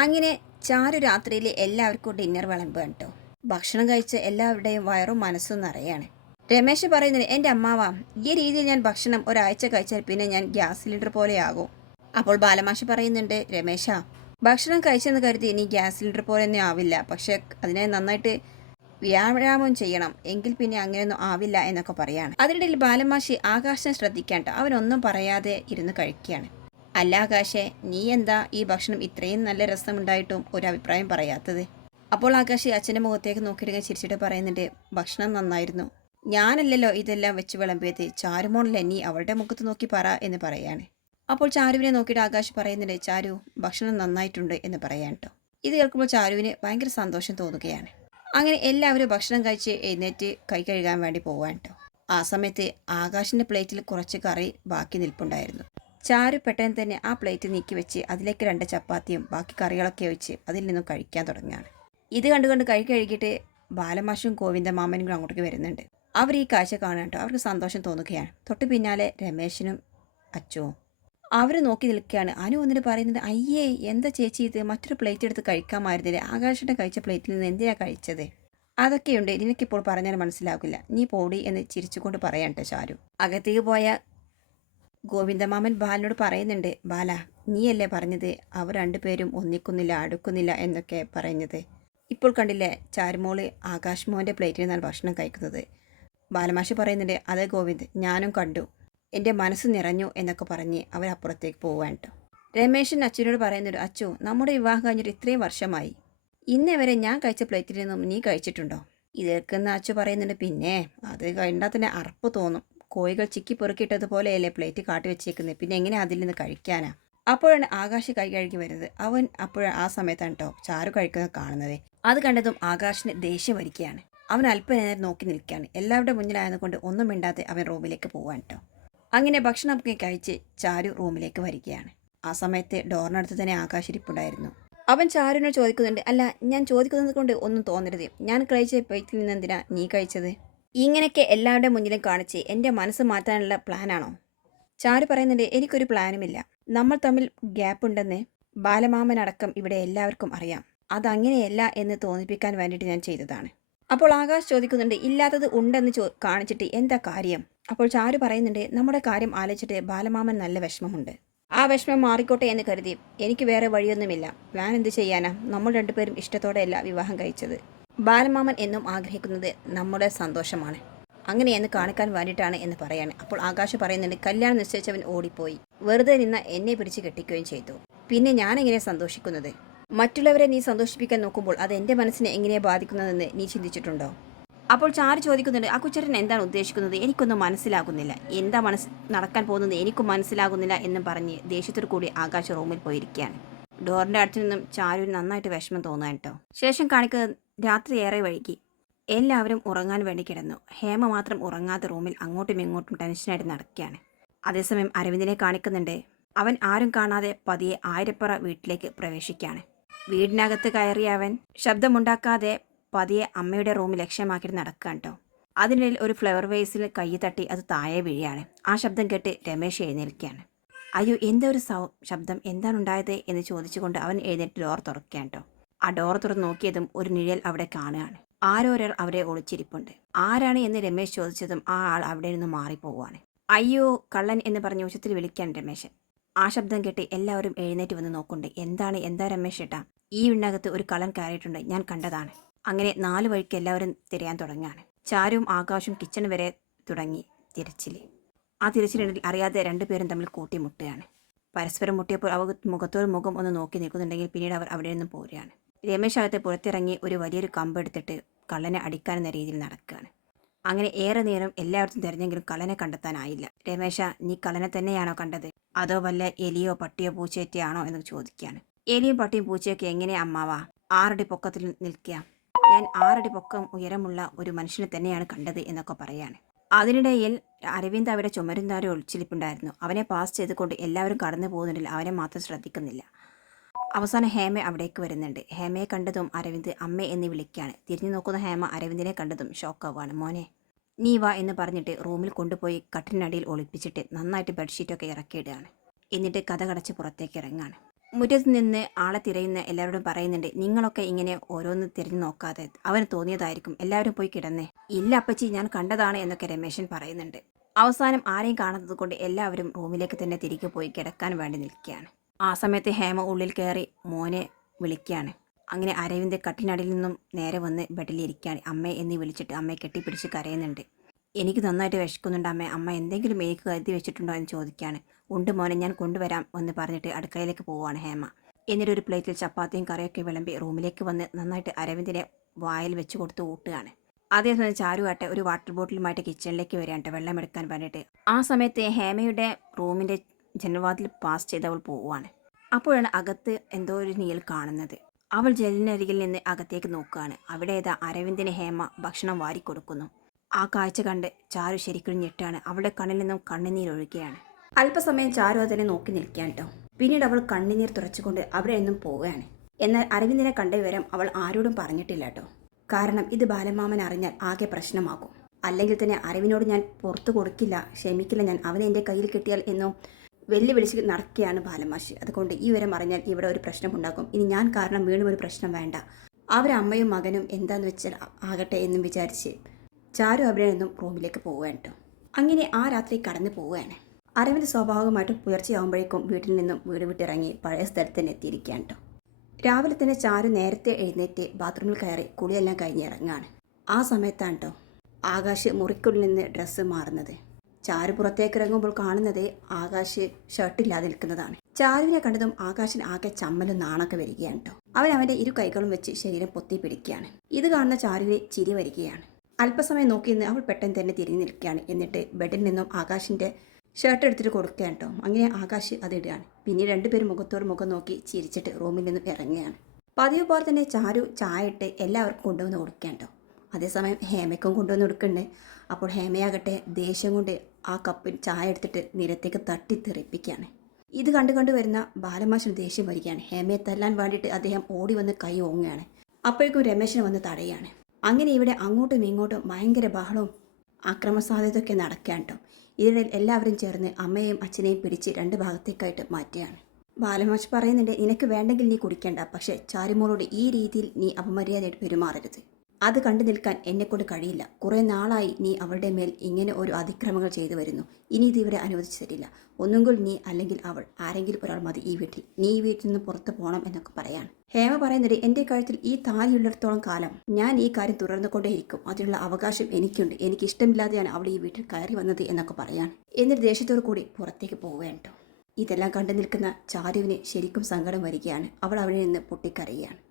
അങ്ങനെ ചാരു രാത്രിയിൽ എല്ലാവർക്കും ഡിന്നർ വിളമ്പ് കേട്ടോ ഭക്ഷണം കഴിച്ച് എല്ലാവരുടെയും വയറും മനസ്സും നിറയാണ്. രമേശ് പറയുന്നത് എന്റെ അമ്മാവ ഈ രീതിയിൽ ഞാൻ ഭക്ഷണം ഒരാഴ്ച കഴിച്ചാൽ പിന്നെ ഞാൻ ഗ്യാസ് സിലിണ്ടർ പോലെയാകും. അപ്പോൾ ബാലമാഷ് പറയുന്നുണ്ട് രമേശ ഭക്ഷണം കഴിച്ചെന്ന് കരുതി ഇനി ഗ്യാസ് സിലിണ്ടർ പോലെ ഒന്നും ആവില്ല. പക്ഷെ അതിനെ നന്നായിട്ട് വ്യായാമം ചെയ്യണം. എങ്കിൽ പിന്നെ അങ്ങനെയൊന്നും ആവില്ല എന്നൊക്കെ പറയാണ്. അതിനിടയിൽ ബാലമാഷി ആകാശം ശ്രദ്ധിക്കാണ്ട് അവനൊന്നും പറയാതെ ഇരുന്ന് കഴിക്കുകയാണ്. അല്ല ആകാശെ നീ എന്താ ഈ ഭക്ഷണം ഇത്രയും നല്ല രസമുണ്ടായിട്ടും ഒരു അഭിപ്രായം പറയാത്തത്? അപ്പോൾ ആകാശി അച്ഛന്റെ മുഖത്തേക്ക് നോക്കിയിട്ട് ചിരിച്ചിട്ട് പറയുന്നുണ്ട് ഭക്ഷണം നന്നായിരുന്നു. ഞാനല്ലല്ലോ ഇതെല്ലാം വെച്ച് വിളമ്പിയത്. ചാരുമോണല്ലേ നീ അവളുടെ മുഖത്ത് നോക്കി പറ എന്ന് പറയാണ്. അപ്പോൾ ചാരുവിനെ നോക്കിയിട്ട് ആകാശ് പറയുന്നുണ്ട് ചാരു ഭക്ഷണം നന്നായിട്ടുണ്ട് എന്ന് പറയാൻ കേട്ടോ ഇത് കേൾക്കുമ്പോൾ ചാരുവിന് ഭയങ്കര സന്തോഷം തോന്നുകയാണ്. അങ്ങനെ എല്ലാവരും ഭക്ഷണം കഴിച്ച് എഴുന്നേറ്റ് കൈ കഴുകാൻ വേണ്ടി പോവാൻ കേട്ടോ ആ സമയത്ത് ആകാശിന്റെ പ്ലേറ്റിൽ കുറച്ച് കറി ബാക്കി നിൽപ്പുണ്ടായിരുന്നു. ചാരു പെട്ടെന്ന് തന്നെ ആ പ്ലേറ്റ് നീക്കി വെച്ച് അതിലേക്ക് രണ്ട് ചപ്പാത്തിയും ബാക്കി കറികളൊക്കെ വെച്ച് അതിൽ നിന്നും കഴിക്കാൻ തുടങ്ങുകയാണ്. ഇത് കണ്ടുകൊണ്ട് കൈ കഴുകിയിട്ട് ബാലമാഷും ഗോവിന്ദ മാമനും കൂടെ അങ്ങോട്ടേക്ക് വരുന്നുണ്ട്. അവർ ഈ കാഴ്ച കാണാൻ അവർക്ക് സന്തോഷം തോന്നുകയാണ്. തൊട്ട് പിന്നാലെ രമേശനും അച്ചുവും. അവർ നോക്കി നിൽക്കുകയാണ്. അനു വന്നിട്ട് പറയുന്നത് അയ്യേ എന്താ ചേച്ചി ഇത്? മറ്റൊരു പ്ലേറ്റ് എടുത്ത് കഴിക്കാമായിരുന്നില്ലേ ആകാശന്റെ കഴിച്ച പ്ലേറ്റിൽ നിന്ന് എന്തിനാണ് കഴിച്ചത്? അതൊക്കെയുണ്ട്. നിനക്കിപ്പോൾ പറഞ്ഞാൽ മനസ്സിലാകില്ല നീ പോടി എന്ന് ചിരിച്ചുകൊണ്ട് പറയാൻ കേട്ടോ ചാരു. അകത്തേക്ക് പോയ ഗോവിന്ദമാമൻ ബാലനോട് പറയുന്നുണ്ട് ബാല നീയല്ലേ പറഞ്ഞത്? അവർ രണ്ടുപേരും ഒന്നിക്കുന്നില്ല അടുക്കുന്നില്ല എന്നൊക്കെ പറയുന്നത്. ഇപ്പോൾ കണ്ടില്ലേ ചാരുമോൾ ആകാശ് മോന്റെ പ്ലേറ്റിൽ നിന്നാണ് ഭക്ഷണം കഴിക്കുന്നത്. ബാലമാഷി പറയുന്നുണ്ട് അതെ ഗോവിന്ദ് ഞാനും കണ്ടു. എന്റെ മനസ്സ് നിറഞ്ഞു എന്നൊക്കെ പറഞ്ഞ് അവരപ്പുറത്തേക്ക് പോവാൻ കേട്ടോ. രമേശൻ അച്ഛനോട് പറയുന്നുണ്ട് അച്ചു നമ്മുടെ വിവാഹം കഴിഞ്ഞിട്ട് ഇത്രയും വർഷമായി. ഇന്നേ വരെ ഞാൻ കഴിച്ച പ്ലേറ്റിൽ നിന്നും നീ കഴിച്ചിട്ടുണ്ടോ? ഇതേക്കെന്ന് അച്ഛു പറയുന്നുണ്ട് പിന്നെ അത് കണ്ടാൽ തന്നെ അറപ്പ് തോന്നും. കോഴികൾ ചിക്കി പെറുക്കിയിട്ടതുപോലെയല്ലേ പ്ലേറ്റ് കാട്ടി വെച്ചേക്കുന്നത് പിന്നെ എങ്ങനെ അതിൽ നിന്ന് കഴിക്കാനാ? അപ്പോഴാണ് ആകാശ് കൈ കഴുകി വരുന്നത്. അവൻ അപ്പോഴ ആ സമയത്താണ് കേട്ടോ ചാരു കഴിക്കുന്നത് കാണുന്നത്. അത് കണ്ടതും ആകാശിന് ദേഷ്യം വരികയാണ്. അവൻ അല്പനേരം നോക്കി നിൽക്കുകയാണ്. എല്ലാവരുടെ മുന്നിലായതുകൊണ്ട് ഒന്നും മിണ്ടാതെ അവൻ റൂമിലേക്ക് പോവാൻ കേട്ടോ അങ്ങനെ ഭക്ഷണമൊക്കെ കഴിച്ച് ചാരു റൂമിലേക്ക് വരികയാണ്. ആ സമയത്ത് ഡോറിനടുത്ത് തന്നെ ആകാശ് ഇരിപ്പുണ്ടായിരുന്നു. അവൻ ചാരുവിനോട് ചോദിക്കുന്നുണ്ട് അല്ല ഞാൻ ചോദിക്കുന്നത് കൊണ്ട് ഒന്നും തോന്നരുത്. ഞാൻ കഴിച്ച പ്ലേറ്റിൽ നിന്ന് എന്തിനാ നീ കഴിച്ചത്? ഇങ്ങനെയൊക്കെ എല്ലാവരുടെ മുന്നിലും കാണിച്ച് എന്റെ മനസ്സ് മാറ്റാനുള്ള പ്ലാനാണോ? ചാരു പറയുന്നുണ്ട് എനിക്കൊരു പ്ലാനുമില്ല. നമ്മൾ തമ്മിൽ ഗ്യാപ്പ് ഉണ്ടെന്ന് ബാലമാമനടക്കം ഇവിടെ എല്ലാവർക്കും അറിയാം. അതങ്ങനെയല്ല എന്ന് തോന്നിപ്പിക്കാൻ വേണ്ടിയിട്ട് ഞാൻ ചെയ്തതാണ്. അപ്പോൾ ആകാശ് ചോദിക്കുന്നുണ്ട് ഇല്ലാത്തത് ഉണ്ടെന്ന് ചോ കാണിച്ചിട്ട് എന്താ കാര്യം? അപ്പോൾ ചാരു പറയുന്നുണ്ട് നമ്മുടെ കാര്യം ആലോചിച്ചിട്ട് ബാലമാമൻ നല്ല വിഷമമുണ്ട്. ആ വിഷമം മാറിക്കോട്ടെ എന്ന് കരുതി. എനിക്ക് വേറെ വഴിയൊന്നുമില്ല. പ്ലാൻ എന്ത് ചെയ്യാനാ? നമ്മൾ രണ്ടുപേരും ഇഷ്ടത്തോടെയല്ല വിവാഹം കഴിച്ചത്. ബാലമാമൻ എന്നും ആഗ്രഹിക്കുന്നത് നമ്മുടെ സന്തോഷമാണ്. അങ്ങനെയെന്ന് കാണിക്കാൻ വേണ്ടിയിട്ടാണ് എന്ന് പറയാണ്. അപ്പോൾ ആകാശ് പറയുന്നുണ്ട് കല്യാണം നിശ്ചയിച്ചവൻ ഓടിപ്പോയി. വെറുതെ നിന്ന എന്നെ പിടിച്ച് കെട്ടിക്കുകയും ചെയ്തു. പിന്നെ ഞാനെങ്ങനെ സന്തോഷിക്കുന്നത്? മറ്റുള്ളവരെ നീ സന്തോഷിപ്പിക്കാൻ നോക്കുമ്പോൾ അത് എന്റെ മനസ്സിനെ എങ്ങനെ ബാധിക്കുന്നതെന്ന് നീ ചിന്തിച്ചിട്ടുണ്ടോ? അപ്പോൾ ചാരി ചോദിക്കുന്നുണ്ട് ആ കുച്ചരൻ എന്താണ് ഉദ്ദേശിക്കുന്നത്? എനിക്കൊന്നും മനസ്സിലാകുന്നില്ല. എന്താ മനസ്സ് നടക്കാൻ പോകുന്നത്? എനിക്കും മനസ്സിലാകുന്നില്ല എന്നും പറഞ്ഞ് ദേഷ്യത്തോടു കൂടി ആകാശ് റൂമിൽ പോയിരിക്കുകയാണ്. ഡോറിന്റെ അടുത്ത് നിന്നും ചാരുവിന് നന്നായിട്ട് വിഷമം തോന്നാൻ കേട്ടോ. ശേഷം കാണിക്കുന്നത് രാത്രി ഏറെ വൈകി. എല്ലാവരും ഉറങ്ങാൻ വേണ്ടി കിടന്നു. ഹേമ മാത്രം ഉറങ്ങാത്ത റൂമിൽ അങ്ങോട്ടും ഇങ്ങോട്ടും ടെൻഷനായിട്ട് നടക്കുകയാണ്. അതേസമയം അരവിന്ദിനെ കാണിക്കുന്നുണ്ട്. അവൻ ആരും കാണാതെ പതിയെ ആയിരപ്പറ വീട്ടിലേക്ക് പ്രവേശിക്കുകയാണ്. വീടിനകത്ത് കയറിയ അവൻ ശബ്ദമുണ്ടാക്കാതെ പതിയെ അമ്മയുടെ റൂം ലക്ഷ്യമാക്കിയിട്ട് നടക്കുകയാണ് കേട്ടോ. അതിനിടയിൽ ഒരു ഫ്ലവർ വേസിൽ കൈ തട്ടി അത് താഴെ വീഴുകയാണ്. ആ ശബ്ദം കേട്ട് രമേശ് എഴുന്നേൽക്കുകയാണ്. അയ്യോ എന്താ ഒരു സൗ ശബ്ദം? എന്താണ് ഉണ്ടായത് എന്ന് ചോദിച്ചുകൊണ്ട് അവൻ എഴുന്നേറ്റ് ഡോർ തുറക്കുകയാണ് കേട്ടോ. ആ ഡോർ തുറന്ന് നോക്കിയതും ഒരു നിഴൽ അവിടെ കാണുകയാണ്. ആരോ അവിടെ ഒളിച്ചിരിപ്പുണ്ട്. ആരാണ് എന്ന് രമേശ് ചോദിച്ചതും ആ ആൾ അവിടെ നിന്ന് മാറിപ്പോവുകയാണ്. അയ്യോ കള്ളൻ എന്ന് പറഞ്ഞ് ഉച്ചത്തിൽ വിളിക്കാൻ രമേശൻ. ആ ശബ്ദം കേട്ട് എല്ലാവരും എഴുന്നേറ്റ് വന്ന് നോക്കുന്നുണ്ട്. എന്താണ്? എന്താ രമേശ് ഏട്ടാ? ഈ വീടിനകത്ത് ഒരു കള്ളൻ കയറിയിട്ടുണ്ട്. ഞാൻ കണ്ടതാണ്. അങ്ങനെ നാല് വഴിക്ക് എല്ലാവരും തിരയാൻ തുടങ്ങുകയാണ്. ചാരും ആകാശും കിച്ചൺ വരെ തുടങ്ങി തിരച്ചിൽ ആ തിരച്ചിലിടയിൽ അറിയാതെ രണ്ടുപേരും തമ്മിൽ കൂട്ടിമുട്ടുകയാണ്. പരസ്പരം മുട്ടിയപ്പോൾ അവർ മുഖത്തോട് മുഖം ഒന്ന് നോക്കി നിൽക്കുന്നുണ്ടെങ്കിൽ പിന്നീട് അവർ അവിടെ നിന്നും പോരുകയാണ്. രമേശ് അകത്തെ പുറത്തിറങ്ങി ഒരു വലിയൊരു കമ്പ് എടുത്തിട്ട് കള്ളനെ അടിക്കാനെന്ന രീതിയിൽ നടക്കുകയാണ്. അങ്ങനെ ഏറെ നേരം എല്ലായിടത്തും തിരഞ്ഞെങ്കിലും കള്ളനെ കണ്ടെത്താനായില്ല. രമേശ നീ കള്ളനെ തന്നെയാണോ കണ്ടത്? അതോ വല്ല എലിയോ പട്ടിയോ പൂച്ചയറ്റയാണോ? എന്ന് ചോദിക്കുകയാണ്. എലിയും പട്ടിയും പൂച്ചയൊക്കെ എങ്ങനെ അമ്മാവാ? ആറടി പൊക്കത്തിൽ നിൽക്കുക ഞാൻ ആറടി പൊക്കം ഉയരമുള്ള ഒരു മനുഷ്യനെ തന്നെയാണ് കണ്ടത് എന്നൊക്കെ പറയാണ്. അതിനിടയിൽ അരവിന്ദ് അവിടെ ചുമരുന്താരെ ഒളിച്ചിരിപ്പുണ്ടായിരുന്നു. അവനെ പാസ് ചെയ്തുകൊണ്ട് എല്ലാവരും കടന്നു പോകുന്നുണ്ടെങ്കിൽ അവനെ മാത്രം ശ്രദ്ധിക്കുന്നില്ല. അവസാനം ഹേമ അവിടേക്ക് വരുന്നുണ്ട്. ഹേമയെ കണ്ടതും അരവിന്ദ് അമ്മ എന്ന് വിളിക്കുകയാണ്. തിരിഞ്ഞു നോക്കുന്ന ഹേമ അരവിന്ദിനെ കണ്ടതും ഷോക്കാവുകയാണ് മോനെ നീ വാ എന്ന് പറഞ്ഞിട്ട് റൂമിൽ കൊണ്ടുപോയി കട്ടിനടിയിൽ ഒളിപ്പിച്ചിട്ട് നന്നായിട്ട് ബെഡ്ഷീറ്റൊക്കെ ഇറക്കിയിടുകയാണ് എന്നിട്ട് കഥ കടച്ച് പുറത്തേക്ക് ഇറങ്ങാണ് മുറ്റത്ത് നിന്ന് ആളെ തിരയുന്ന എല്ലാവരോടും പറയുന്നുണ്ട് നിങ്ങളൊക്കെ ഇങ്ങനെ ഓരോന്ന് തിരഞ്ഞു നോക്കാതെ അവന് തോന്നിയതായിരിക്കും. എല്ലാവരും പോയി കിടന്നേ. ഇല്ല അപ്പച്ചി ഞാൻ കണ്ടതാണ് എന്നൊക്കെ രമേശൻ പറയുന്നുണ്ട്. അവസാനം ആരെയും കാണാത്തത് കൊണ്ട് എല്ലാവരും റൂമിലേക്ക് തന്നെ തിരികെ പോയി കിടക്കാൻ വേണ്ടി നിൽക്കുകയാണ്. ആ സമയത്ത് ഹേമ ഉള്ളിൽ കയറി മോനെ വിളിക്കുകയാണ്. അങ്ങനെ അരവിന്ദ് കട്ടിനടിയിൽ നിന്നും നേരെ വന്ന് ബെഡിലിരിക്കുകയാണ് അമ്മയെ എന്ന് വിളിച്ചിട്ട് അമ്മയെ കെട്ടിപ്പിടിച്ച് കരയുന്നുണ്ട്. എനിക്ക് നന്നായിട്ട് വിശക്കുന്നുണ്ട് അമ്മ. അമ്മ എന്തെങ്കിലും എനിക്ക് കരുതി വെച്ചിട്ടുണ്ടോ? എന്ന് ചോദിക്കുകയാണ്. ഉണ്ട് മോനെ ഞാൻ കൊണ്ടുവരാം എന്ന് പറഞ്ഞിട്ട് അടുക്കളയിലേക്ക് പോവുകയാണ് ഹേമ. എന്നിട്ട് ഒരു പ്ലേറ്റിൽ ചപ്പാത്തിയും കറിയൊക്കെ വിളമ്പി റൂമിലേക്ക് വന്ന് നന്നായിട്ട് അരവിന്ദിനെ വായിൽ വെച്ച് കൊടുത്ത് ഊട്ടുകയാണ്. അതേസമയം ചാരുവാട്ടെ ഒരു വാട്ടർ ബോട്ടിലുമായിട്ട് കിച്ചണിലേക്ക് വരികയാണ് വെള്ളമെടുക്കാൻ വേണ്ടിയിട്ട് ആ സമയത്ത് ഹേമയുടെ റൂമിന്റെ ജനവാതിൽ പാസ് ചെയ്ത് അവൾ പോവുകയാണ്. അപ്പോഴാണ് അകത്ത് എന്തോ ഒരു നീൽ കാണുന്നത്. അവൾ ജനലിനരികിൽ നിന്ന് അകത്തേക്ക് നോക്കുകയാണ്. അവിടെ ഏതാ അരവിന്ദിന് ഹേമ ഭക്ഷണം വാരിക്കൊടുക്കുന്നു. ആ കാഴ്ച കണ്ട് ചാരു ശരിക്കും ഞെട്ടാണ്. അവളുടെ കണ്ണിൽ നിന്നും കണ്ണുനീരൊഴുകയാണ്. അല്പസമയം ചാരു അതിനെ നോക്കി നിൽക്കുകയാണ് കേട്ടോ. പിന്നീട് അവൾ കണ്ണുനീർ തുറച്ചുകൊണ്ട് അവിടെ നിന്നും പോവുകയാണ്. എന്നാൽ അരവിന്ദിനെ കണ്ട വിവരം അവൾ ആരോടും പറഞ്ഞിട്ടില്ല കേട്ടോ. കാരണം ഇത് ബാലമാമൻ അറിഞ്ഞാൽ ആകെ പ്രശ്നമാകും. അല്ലെങ്കിൽ തന്നെ അറിവിനോട് ഞാൻ പുറത്തു കൊടുക്കില്ല ക്ഷമിക്കില്ല ഞാൻ അവനെ എന്റെ കയ്യിൽ കിട്ടിയാൽ എന്നും വെല്ലുവിളിച്ച് നടക്കുകയാണ് ബാലമാഷി. അതുകൊണ്ട് ഈ വിവരം അറിഞ്ഞാൽ ഇവിടെ ഒരു പ്രശ്നം പ്രശ്നമുണ്ടാക്കും ഇനി ഞാൻ കാരണം വീണ്ടും ഒരു പ്രശ്നം വേണ്ട. അവരമ്മയും മകനും എന്താന്ന് വെച്ചാൽ ആകട്ടെ എന്നും വിചാരിച്ച് ചാരു അവിടെ നിന്നും റൂമിലേക്ക് പോവുകയാണ് കേട്ടോ. അങ്ങനെ ആ രാത്രി കടന്നു പോവുകയാണ്. അരവിന്ദ് സ്വാഭാവികമായിട്ടും പുലർച്ചെയാകുമ്പോഴേക്കും വീട്ടിൽ നിന്നും വീട് വിട്ടിറങ്ങി പഴയ സ്ഥലത്ത് തന്നെ എത്തിയിരിക്കുകയാണ് കേട്ടോ രാവിലെ തന്നെ ചാരു നേരത്തെ എഴുന്നേറ്റ് ബാത്റൂമിൽ കയറി കുളിയെല്ലാം കഴിഞ്ഞ് ഇറങ്ങാണ് ആ സമയത്താണ് കേട്ടോ ആകാശ് മുറിക്കുള്ളിൽ നിന്ന് ഡ്രസ്സ് മാറുന്നത്. ചാരു പുറത്തേക്ക് ഇറങ്ങുമ്പോൾ കാണുന്നത് ആകാശ് ഷർട്ടില്ലാതെ നിൽക്കുന്നതാണ്. ചാരുവിനെ കണ്ടതും ആകാശിന് ആകെ ചമ്മലും നാണൊക്കെ വരികയാണ് കേട്ടോ അവൻ അവന്റെ ഇരു കൈകളും വെച്ച് ശരീരം പൊത്തി പിടിക്കുകയാണ്. ഇത് കാണുന്ന ചാരുവിനെ ചിരി വരികയാണ്. അല്പസമയം നോക്കി നിന്ന് അവൾ പെട്ടെന്ന് തന്നെ തിരിഞ്ഞു നിൽക്കുകയാണ്. എന്നിട്ട് ബെഡിൽ നിന്നും ആകാശിന്റെ ഷർട്ട് എടുത്തിട്ട് കൊടുക്കുകയാണ് കേട്ടോ. അങ്ങനെ ആകാശ് അത് പിന്നെ രണ്ടുപേരും മുഖത്തോട് മുഖം നോക്കി ചിരിച്ചിട്ട് റൂമിൽ നിന്നും ഇറങ്ങുകയാണ്. പതിവ് പോലെ തന്നെ ചാരു ചായ ഇട്ട് എല്ലാവർക്കും കൊണ്ടുവന്ന് കൊടുക്കുകയാണ് കേട്ടോ. അതേസമയം ഹേമയ്ക്കും കൊണ്ടുവന്ന് കൊടുക്കുന്നുണ്ട്. അപ്പോൾ ഹേമയാകട്ടെ ദേഷ്യം കൊണ്ട് ആ കപ്പിൽ ചായ എടുത്തിട്ട് നിരത്തേക്ക് തട്ടി തെറിപ്പിക്കുകയാണ്. ഇത് കണ്ടു കണ്ടു വരുന്ന ബാലമാഷിന് ദേഷ്യം വരികയാണ്. ഹേമയെ തല്ലാൻ വേണ്ടിയിട്ട് അദ്ദേഹം ഓടി വന്ന് കൈ ഓങ്ങുകയാണ്. അപ്പോഴേക്കും രമേശന് വന്ന് തടയാണ് അങ്ങനെ ഇവിടെ അങ്ങോട്ടും ഇങ്ങോട്ടും ഭയങ്കര ബഹളവും അക്രമസാധ്യതയൊക്കെ നടക്കുകയാണ് കേട്ടോ. ഇതിനിടയിൽ എല്ലാവരും ചേർന്ന് അമ്മയെയും അച്ഛനെയും പിടിച്ച് രണ്ട് ഭാഗത്തേക്കായിട്ട് മാറ്റുകയാണ്. ബാലമാഷ് പറയുന്നുണ്ട് നിനക്ക് വേണ്ടെങ്കിൽ നീ കുടിക്കേണ്ട പക്ഷേ ചാരുമോളോട് ഈ രീതിയിൽ നീ അപമര്യാദയായിട്ട് പെരുമാറരുത്. അത് കണ്ടു നിൽക്കാൻ എന്നെക്കൊണ്ട് കഴിയില്ല. കുറേ നാളായി നീ അവളുടെ മേൽ ഇങ്ങനെ ഒരു അതിക്രമങ്ങൾ ചെയ്തു വരുന്നു. ഇനി ഇത് ഇവരെ അനുവദിച്ചു തരില്ല ഒന്നുകിൽ നീ അല്ലെങ്കിൽ അവൾ. ആരെങ്കിലും ഒരാൾ മതി ഈ വീട്ടിൽ. നീ ഈ വീട്ടിൽ നിന്ന് പുറത്തു പോകണം എന്നൊക്കെ പറയാണ്. ഹേമ പറയുന്നത് എന്റെ കഴുത്തിൽ ഈ താലിയുള്ളിടത്തോളം കാലം ഞാൻ ഈ കാര്യം തുടർന്നുകൊണ്ടേയിരിക്കും. അതിനുള്ള അവകാശം എനിക്കുണ്ട്. എനിക്ക് ഇഷ്ടമില്ലാതെയാണ് അവൾ ഈ വീട്ടിൽ കയറി വന്നത് എന്നൊക്കെ പറയാണ്. എന്നിട്ട് ദേഷ്യത്തോടു കൂടി പുറത്തേക്ക് പോവുകയാണ് ഇതെല്ലാം കണ്ടു നിൽക്കുന്ന ചാരുവിന് ശരിക്കും സങ്കടം വരികയാണ്. അവൾ അവിടെ നിന്ന് പൊട്ടിക്കരയുകയാണ്.